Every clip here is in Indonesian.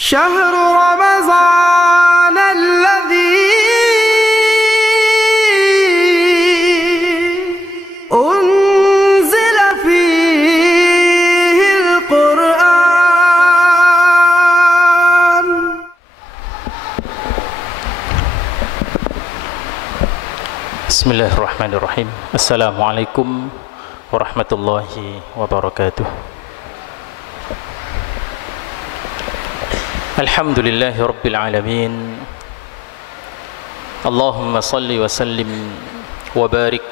شهر رمضان الذي أنزل فيه القرآن. بسم الله الرحمن الرحيم. السلام عليكم ورحمة الله وبركاته. الحمد لله رب العالمين. اللهم صل وسلم وبارك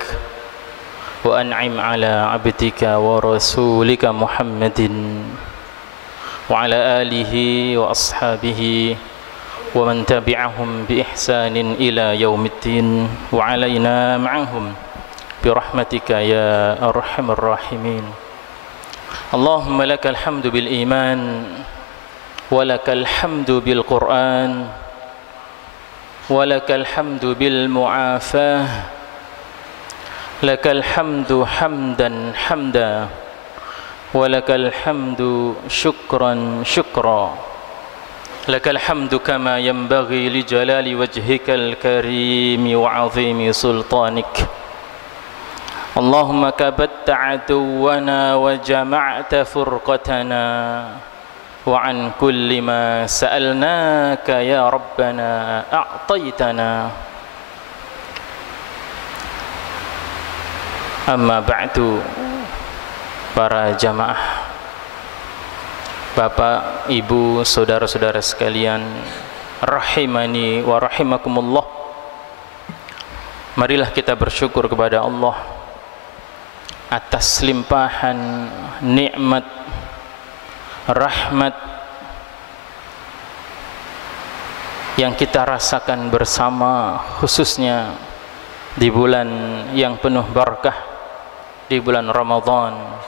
وأنعم على عبدك ورسولك محمد وعلى آله وأصحابه ومن تبعهم بإحسان إلى يوم الدين وعلينا معهم برحمتك يا أرحم الراحمين. اللهم لك الحمد بالإيمان ولك الحمد بالقرآن ولك الحمد بالمعافاة لك الحمد حمدا حمدا ولك الحمد شكرا شكرا لك الحمد كما ينبغي لجلال وجهك الكريم وعظيم سلطانك. اللهم كبت عدونا وجمعت فرقتنا وعن كل ما سألناك يا ربنا أعطيتنا. أما بعد. Para jamaah, Bapak, Ibu, saudara-saudara sekalian, rahimani wa rahimakumullah. Marilah kita bersyukur kepada Allah atas limpahan nikmat, rahmat yang kita rasakan bersama, khususnya di bulan yang penuh barakah, di bulan Ramadan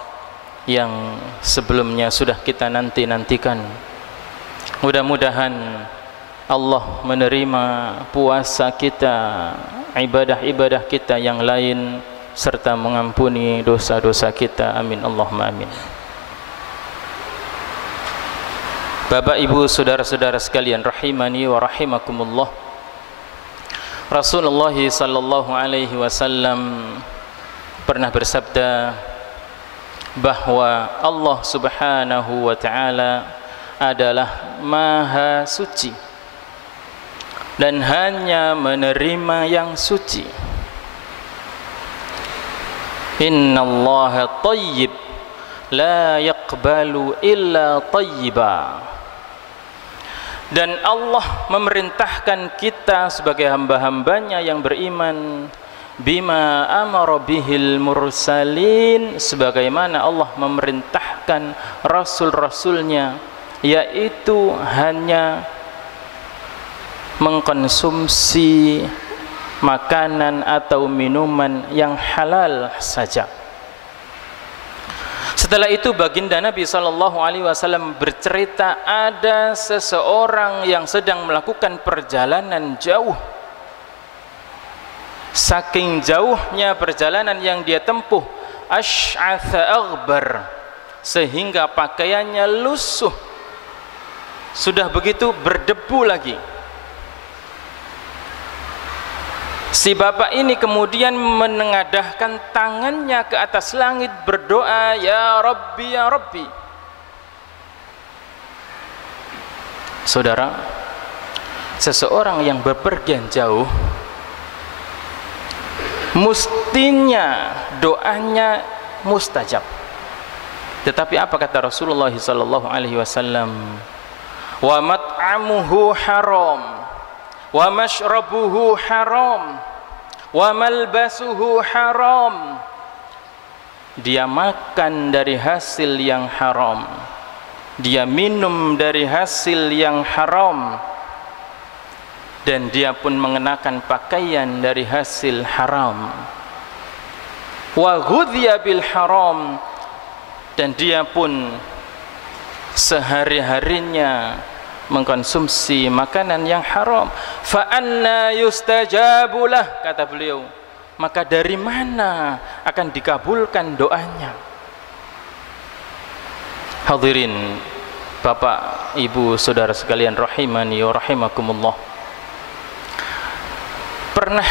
yang sebelumnya sudah kita nantikan. Mudah-mudahan Allah menerima puasa kita, ibadah-ibadah kita yang lain, serta mengampuni dosa-dosa kita. Amin Allahumma amin. Bapak, Ibu, saudara-saudara sekalian, rahimani wa rahimakumullah. Rasulullah sallallahu alaihi wasallam pernah bersabda bahwa Allah Subhanahu wa taala adalah Maha Suci dan hanya menerima yang suci. Innallaha thayyib la yaqbalu illa thayyiba. Dan Allah memerintahkan kita sebagai hamba-hambanya yang beriman, bima amara bihil mursalin, sebagaimana Allah memerintahkan rasul-rasulnya, yaitu hanya mengkonsumsi makanan atau minuman yang halal saja. Setelah itu baginda Nabi SAW bercerita, ada seseorang yang sedang melakukan perjalanan jauh. Saking jauhnya perjalanan yang dia tempuh, asy'atha aghbar, sehingga pakaiannya lusuh, sudah begitu berdebu lagi. Si bapak ini kemudian menengadahkan tangannya ke atas langit, berdoa, ya Rabbi, ya Rabbi. Saudara, seseorang yang bepergian jauh, mestinya doanya mustajab. Tetapi apa kata Rasulullah sallallahu alaihi wasallam? Wa mat'amuhu haram, wa mashrabuhu haram, wa malbasuhu haram. Dia makan dari hasil yang haram, dia minum dari hasil yang haram, dan dia pun mengenakan pakaian dari hasil haram. Wa ghudhiya bil haram, dan dia pun sehari-harinya mengkonsumsi makanan yang haram. Fa anna yustajabu lah, kata beliau, maka dari mana akan dikabulkan doanya? Hadirin Bapak, Ibu, saudara sekalian rahimani wa rahimakumullah. Pernah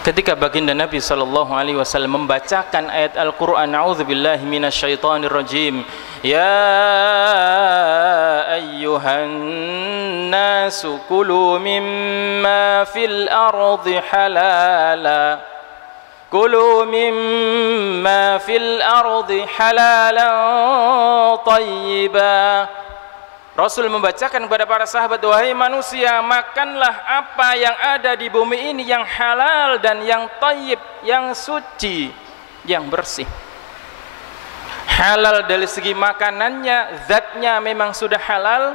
ketika baginda Nabi sallallahu alaihi wasallam membacakan ayat Al-Qur'an, a'udzubillahi minasyaitonir rajim, ya ayyuhan nasu kulu mimma fil ardi halala kulu mimma fil ardi halalan tayyiba. Rasul membacakan kepada para sahabat, wahai manusia, makanlah apa yang ada di bumi ini yang halal dan yang tayyib, yang suci, yang bersih. Halal dari segi makanannya, zatnya memang sudah halal,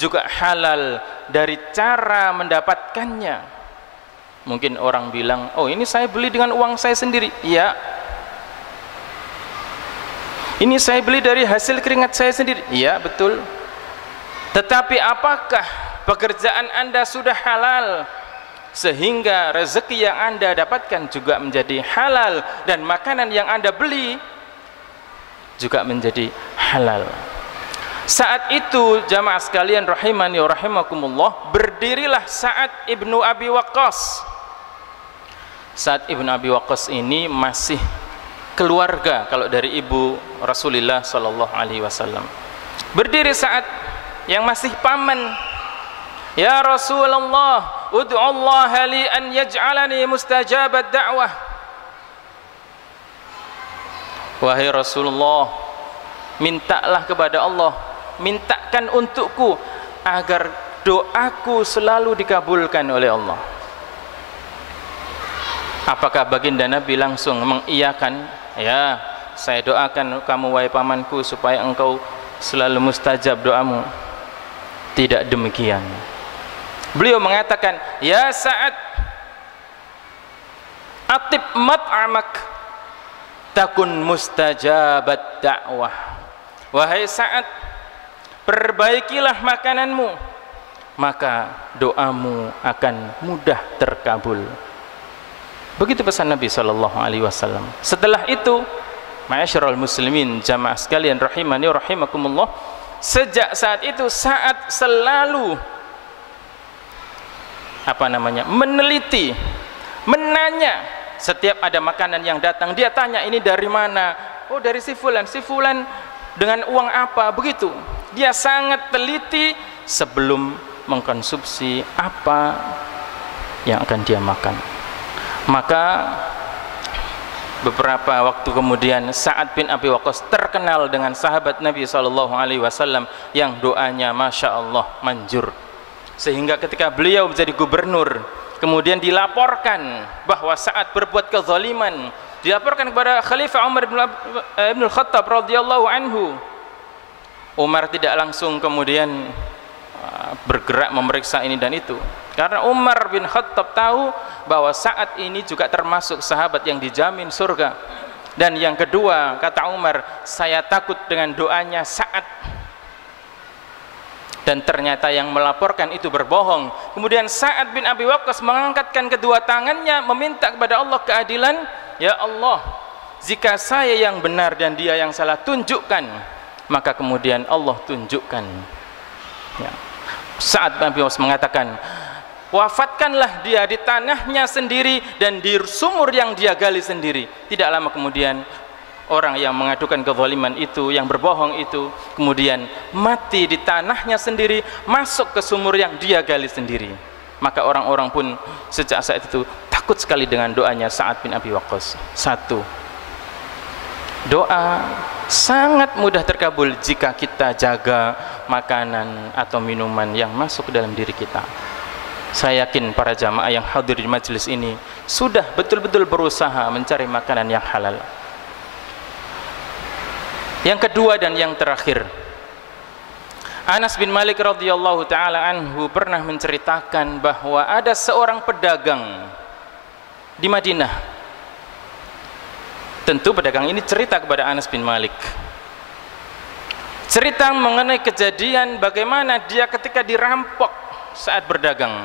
juga halal dari cara mendapatkannya. Mungkin orang bilang, oh ini saya beli dengan uang saya sendiri. Iya. Ini saya beli dari hasil keringat saya sendiri. Iya, betul. Tetapi apakah pekerjaan Anda sudah halal sehingga rezeki yang Anda dapatkan juga menjadi halal dan makanan yang Anda beli juga menjadi halal? Saat itu jamaah sekalian rahimani wa rahimakumullah, berdirilah Sa'ad ibnu Abi Waqqas. Sa'ad ibnu Abi Waqqas ini masih keluarga kalau dari ibu Rasulullah sallallahu alaihi wasallam. Berdiri Sa'ad yang masih paman, ya Rasulullah, ud'u Allah li an yaj'alani mustajabat da'wah. Wahai Rasulullah, mintalah kepada Allah, mintakan untukku agar doaku selalu dikabulkan oleh Allah. Apakah baginda Nabi langsung mengiyakan, ya saya doakan kamu wahai pamanku supaya engkau selalu mustajab doamu? Tidak demikian. Beliau mengatakan, ya Sa'ad, atib mat'amak takun mustajabat da'wah. Wahai Sa'ad, perbaikilah makananmu, maka doamu akan mudah terkabul. Begitu pesan Nabi sallallahu alaihi wasallam. Setelah itu, ma'asyiral muslimin, jamaah sekalian rahimani wa rahimakumullah, sejak saat itu Sa'ad selalu meneliti, menanya setiap ada makanan yang datang, dia tanya ini dari mana? Oh dari si fulan dengan uang apa? Begitu. Dia sangat teliti sebelum mengkonsumsi apa yang akan dia makan. Maka beberapa waktu kemudian Sa'ad bin Abi Waqqas terkenal dengan sahabat Nabi SAW yang doanya Masya Allah manjur, sehingga ketika beliau menjadi gubernur kemudian dilaporkan bahwa Sa'ad berbuat kezaliman, dilaporkan kepada Khalifah Umar bin Khattab radhiyallahu anhu. Umar tidak langsung kemudian bergerak memeriksa ini dan itu, karena Umar bin Khattab tahu bahwa Sa'ad ini juga termasuk sahabat yang dijamin surga. Dan yang kedua, kata Umar, saya takut dengan doanya Sa'ad. Dan ternyata yang melaporkan itu berbohong. Kemudian Sa'ad bin Abi Waqqas mengangkatkan kedua tangannya meminta kepada Allah keadilan. Ya Allah, jika saya yang benar dan dia yang salah, tunjukkan. Maka kemudian Allah tunjukkan. Ya. Sa'ad bin Abi Waqqas mengatakan, wafatkanlah dia di tanahnya sendiri dan di sumur yang dia gali sendiri. Tidak lama kemudian orang yang mengadukan kezaliman itu, yang berbohong itu, kemudian mati di tanahnya sendiri, masuk ke sumur yang dia gali sendiri. Maka orang-orang pun sejak saat itu takut sekali dengan doanya Sa'ad bin Abi Waqqas. Satu, doa sangat mudah terkabul jika kita jaga makanan atau minuman yang masuk ke dalam diri kita. Saya yakin para jamaah yang hadir di majelis ini sudah betul-betul berusaha mencari makanan yang halal. Yang kedua dan yang terakhir, Anas bin Malik radhiyallahu taala anhu pernah menceritakan bahwa ada seorang pedagang di Madinah. Tentu pedagang ini cerita kepada Anas bin Malik, cerita mengenai kejadian bagaimana dia ketika dirampok saat berdagang.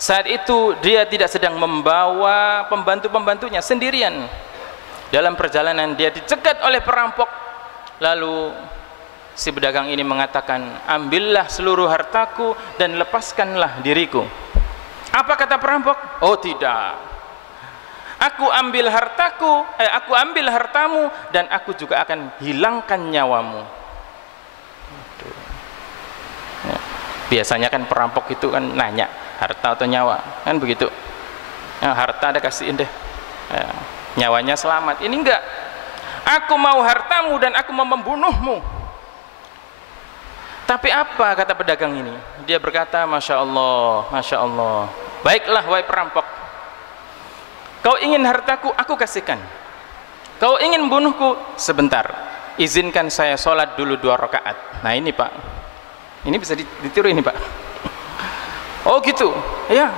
Saat itu dia tidak sedang membawa pembantu-pembantunya, sendirian. Dalam perjalanan dia dicegat oleh perampok, lalu Si pedagang ini mengatakan, ambillah seluruh hartaku dan lepaskanlah diriku. Apa kata perampok? Oh tidak, aku ambil hartaku, aku ambil hartamu dan aku juga akan hilangkan nyawamu. Ya. Biasanya kan perampok itu kan nanya, harta atau nyawa, kan begitu. Nah, harta ada kasihin deh, ya, nyawanya selamat. Ini enggak, aku mau hartamu dan aku mau membunuhmu. Tapi apa kata pedagang ini? Dia berkata, Masya Allah, Masya Allah, baiklah wahai perampok, kau ingin hartaku, aku kasihkan. Kau ingin bunuhku, sebentar, izinkan saya sholat dulu 2 rakaat. Nah ini Pak, ini bisa ditiru ini Pak. Oh gitu, ya.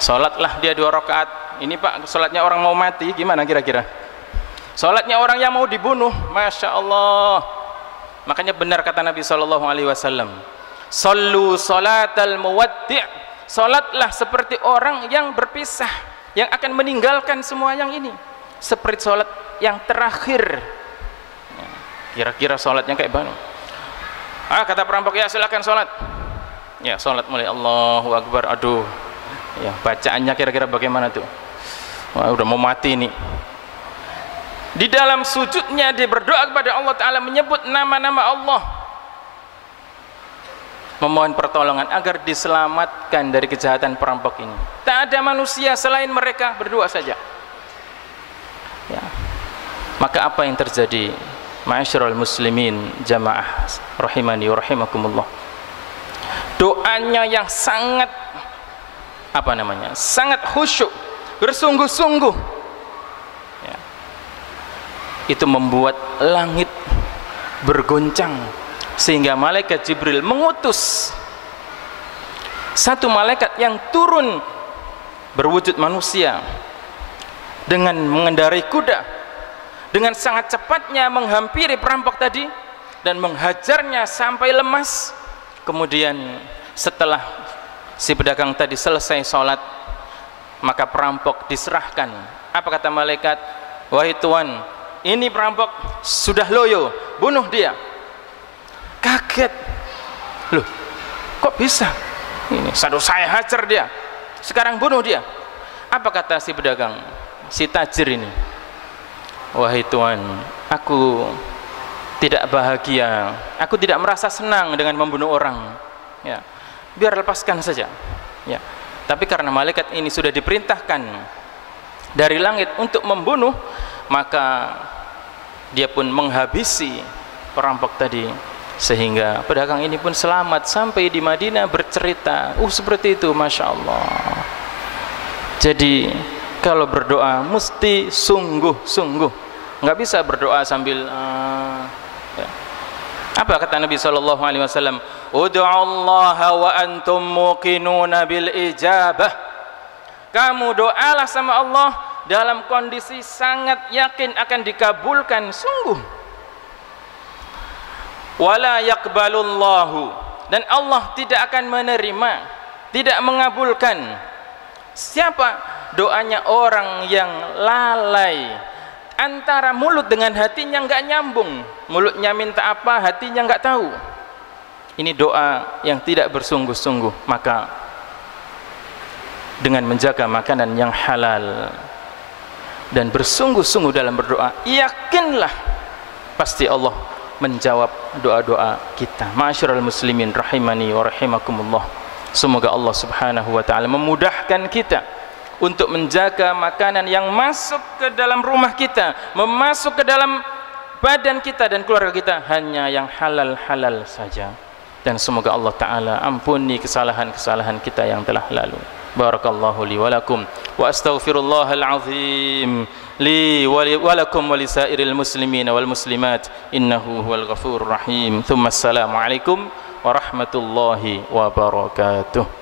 Sholatlah dia 2 rakaat. Ini Pak, sholatnya orang mau mati, gimana kira-kira? Sholatnya orang yang mau dibunuh, Masya Allah. Makanya benar kata Nabi SAW, Sallu salatal muwaddi', sholatlah seperti orang yang berpisah, yang akan meninggalkan semua yang ini, seperti sholat yang terakhir. Kira-kira sholatnya kayak mana? Kata perampok, ya silakan sholat. Ya sholat mulai Allahu Akbar. Aduh, ya bacaannya kira-kira bagaimana tuh? Wah, udah mau mati nih. Di dalam sujudnya dia berdoa kepada Allah Ta'ala, menyebut nama-nama Allah, memohon pertolongan agar diselamatkan dari kejahatan perampok ini. Tak ada manusia selain mereka berdua saja, ya. Maka apa yang terjadi? Ma'asyiral muslimin jamaah rahimani wa rahimakumullah, doanya yang sangat sangat khusyuk, bersungguh-sungguh, itu membuat langit bergoncang, sehingga malaikat Jibril mengutus satu malaikat yang turun berwujud manusia dengan mengendarai kuda, dengan sangat cepatnya menghampiri perampok tadi dan menghajarnya sampai lemas. Kemudian setelah si pedagang tadi selesai sholat, maka perampok diserahkan. Apa kata malaikat? Wahai Tuan, ini perampok sudah loyo, bunuh dia. Kaget, loh kok bisa? Ini saya hajar dia, sekarang bunuh dia. Apa kata si pedagang, si tajir ini? Wahai Tuan, aku tidak bahagia, aku tidak merasa senang dengan membunuh orang. Ya, biar lepaskan saja. Ya, tapi karena malaikat ini sudah diperintahkan dari langit untuk membunuh, maka dia pun menghabisi perampok tadi, sehingga pedagang ini pun selamat sampai di Madinah. Bercerita, seperti itu, Masya Allah. Jadi kalau berdoa mesti sungguh-sungguh, nggak bisa berdoa sambil ya. Apa kata Nabi SAW? Ud'ullaha wa antum muqinuna bil ijabah. Kamu doalah sama Allah dalam kondisi sangat yakin akan dikabulkan sungguh. Wala yaqbalullahu, dan Allah tidak akan menerima, tidak mengabulkan. Siapa? Doanya orang yang lalai, antara mulut dengan hatinya nggak nyambung. Mulutnya minta apa, hatinya nggak tahu. Ini doa yang tidak bersungguh-sungguh. Maka dengan menjaga makanan yang halal dan bersungguh-sungguh dalam berdoa, yakinlah pasti Allah menjawab doa-doa kita. Ma'asyiral muslimin rahimani wa rahimakumullah, semoga Allah Subhanahu wa taala memudahkan kita untuk menjaga makanan yang masuk ke dalam rumah kita, masuk ke dalam badan kita dan keluarga kita, hanya yang halal-halal saja. Dan semoga Allah taala ampuni kesalahan-kesalahan kita yang telah lalu. Barakallahu li wa lakum wa astaghfirullahal azim li wa lakum wa lisairil muslimin wal muslimat innahu huwal ghafurur rahim. Tsumma assalamu alaikum warahmatullahi wabarakatuh.